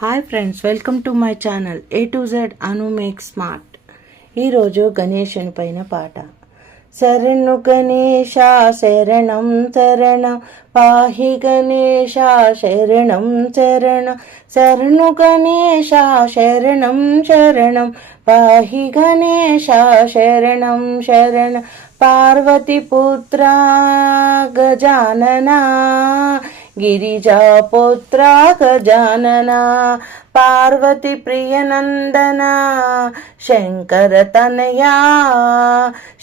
Hi friends, welcome to my channel A to Z Anu make smart. ఈరోజు గణేశుని పైన పాట. శరణు గణేశ శరణం శరణం పాహి గణేశ శరణం శరణం. శరణు గణేశ శరణం శరణం పాహి గణేశ శరణం శరణం. పార్వతి పుత్ర గజానన గిరిజాపుత్ర గజానన. పార్వతి ప్రియనందన శంకర తనయా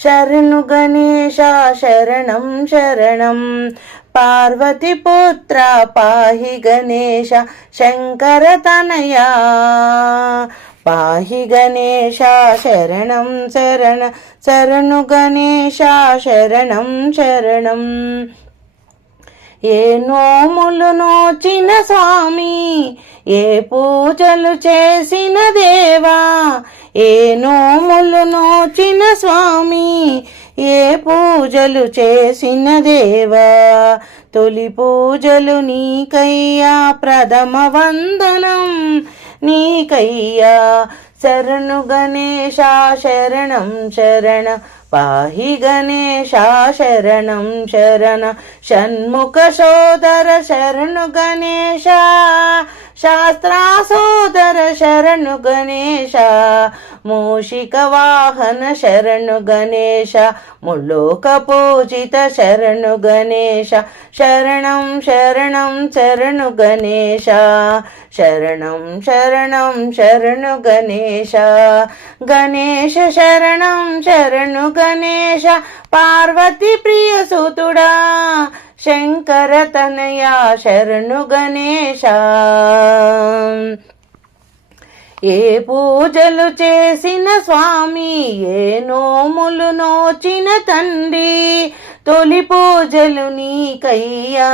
శరణు గణేశ శరణం శరణం. పార్వతి పుత్ర పాహి గణేశ శంకర తనయా పాహి గణేశ శరణం శరణ. శరణు గణేశ శరణం శరణం. ఏ నోములు నోచిన స్వామి, ఏ పూజలు చేసిన దేవా. ఏ నోములు నోచిన స్వామి, ఏ పూజలు చేసిన దేవా. తొలి పూజలు నీకయ్యా, ప్రథమ వందనం నీకయ్యా. శరణు గణేశ శరణం శరణ పాహి గణేశ శరణం శరణ. షణ్ముఖ సోదర శరణు గణేశ, శాస్త్ర సోదర శరణు గణేశ. మూషిక వాహన శరణు గణేశ, ముల్లోక పూజిత శరణు గణేశ. శరణం శరణం శరణు గణేశ, శరణం శరణం శరణు గణేశ. గణేశ శరణం శరణు గణేశ. పార్వతి ప్రియ సుతుడా శంకర తనయా శరణు గణేశ. ఏ పూజలు చేసిన స్వామి, ఏ నోములు నోచిన తండ్రి. తొలి పూజలు నీకయ్యా,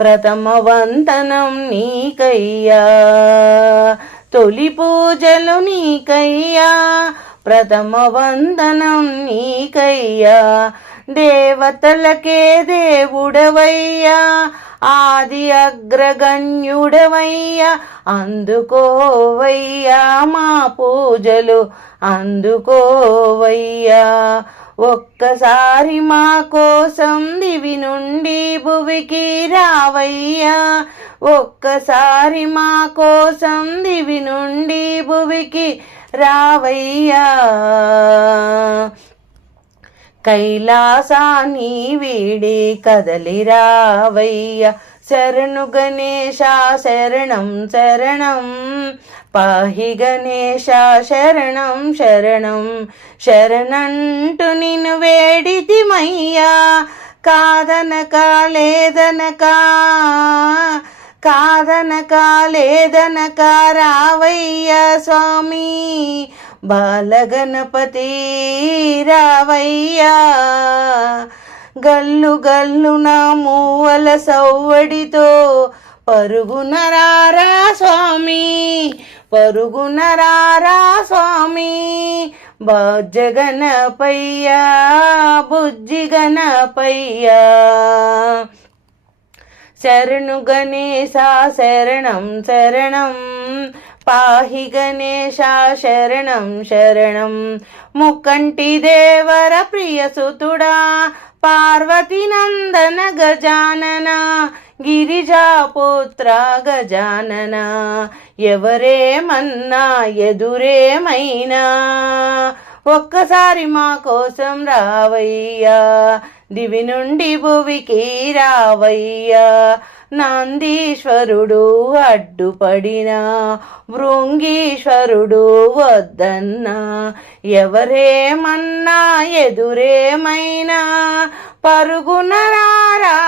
ప్రథమ వందనం నీకయ్యా. తొలి పూజలు నీకయ్యా, ప్రథమ వందనం నీకయ్యా. దేవతలకే దేవుడవయ్యా, ఆది అగ్రగణ్యుడవయ్యా. అందుకోవయ్యా మా పూజలు అందుకోవయ్యా. ఒక్కసారి మా కోసం దివి నుండి భువికి రావయ్యా. ఒక్కసారి మా కోసం దివి నుండి భువికి రావయ్యా. కైలాసాన్ని వీడి కదలి రావయ్యా. శరణు గణేశ శరణం శరణం పాహి గణేశ శరణం శరణం. శరణంటు నిన్ను వేడితిమయ్యా, కాదనక లేదనక కాదనక లేదనక రావయ్యా స్వామి. బాలగణపతి రావయ్యా. గల్లు గల్లున మూవల సవ్వడితో పరుగున రారా స్వామి, పరుగున రారా స్వామి. బజ్జగణపయ్యా బుజ్జి గణపయ్యా. శరణు గణేశ శరణం శరణం పాహి గణేశ శరణం శరణం. ముక్కంటి దేవర ప్రియసుతుడా పార్వతి నందన గజానన గిరిజాపుత్ర గజానన. ఎవరేమన్నా ఎదురేమైనా ఒక్కసారి మా కోసం రావయ్యా. దివి నుండి భువికి రావయ్యా. నందీశ్వరుడు అడ్డుపడిన భృంగీశ్వరుడు వద్దన్నా. ఎవరేమన్నా ఎదురేమైనా పరుగున రారా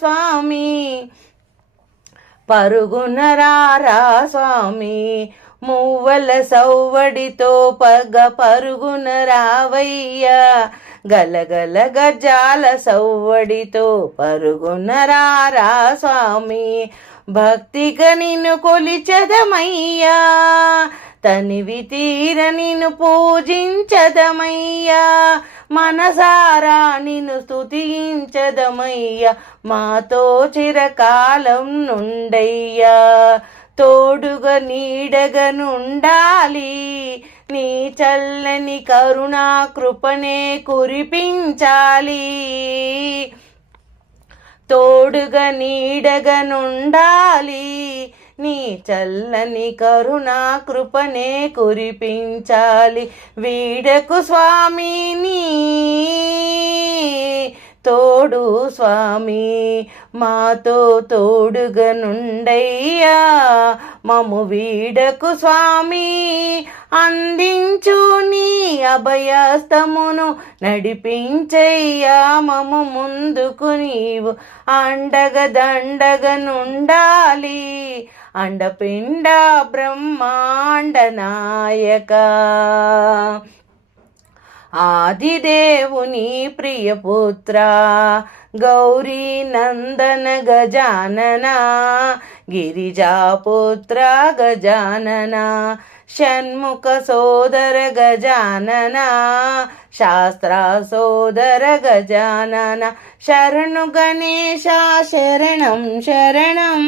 స్వామి, పరుగున రారా స్వామి. మువ్వల సవ్వడితో పరుగున రావయ్యా. గలగల గజాల సవ్వడితో పరుగున రారా స్వామి. భక్తిగా నిన్ను కొలిచదమయ్యా, తనివి తీర నిన్ను పూజించదమయ్యా. మనసారా నిన్ను స్తుతించదమయ్యా, మాతో చిరకాలం నుండయ్యా. తోడుగా నీడగా నుండాలి, నీ చల్లని కరుణా కృపనే కురిపించాలి. తోడుగా నీడగా నుండాలి, నీ చల్లని కరుణా కృపనే కురిపించాలి. వీడకు స్వామిని తోడు స్వామి, మాతో తోడుగా నుండయ్యా, మము వీడకు స్వామి. అందించు నీ అభయస్తమును నడిపించయ్యా, మము ముందుకు నీవు అండగా దండగా నుండాలి. అండపిండ బ్రహ్మాండ నాయక, ఆదిదేవుని ప్రియపుత్ర, గౌరీ నందన గజానన, గిరిజాపుత్ర గజానన, షణ్ముఖ సోదర గజానన, శాస్త్ర సోదర గజానన. శరణు గణేశ శరణం శరణం,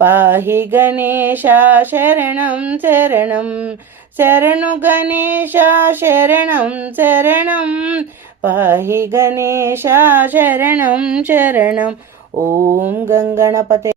పాహి గణేశ శరణం శరణం. శరణు గణేశ శరణం శరణం, పాహి గణేశ శరణం శరణం. ఓం గంగణపతే.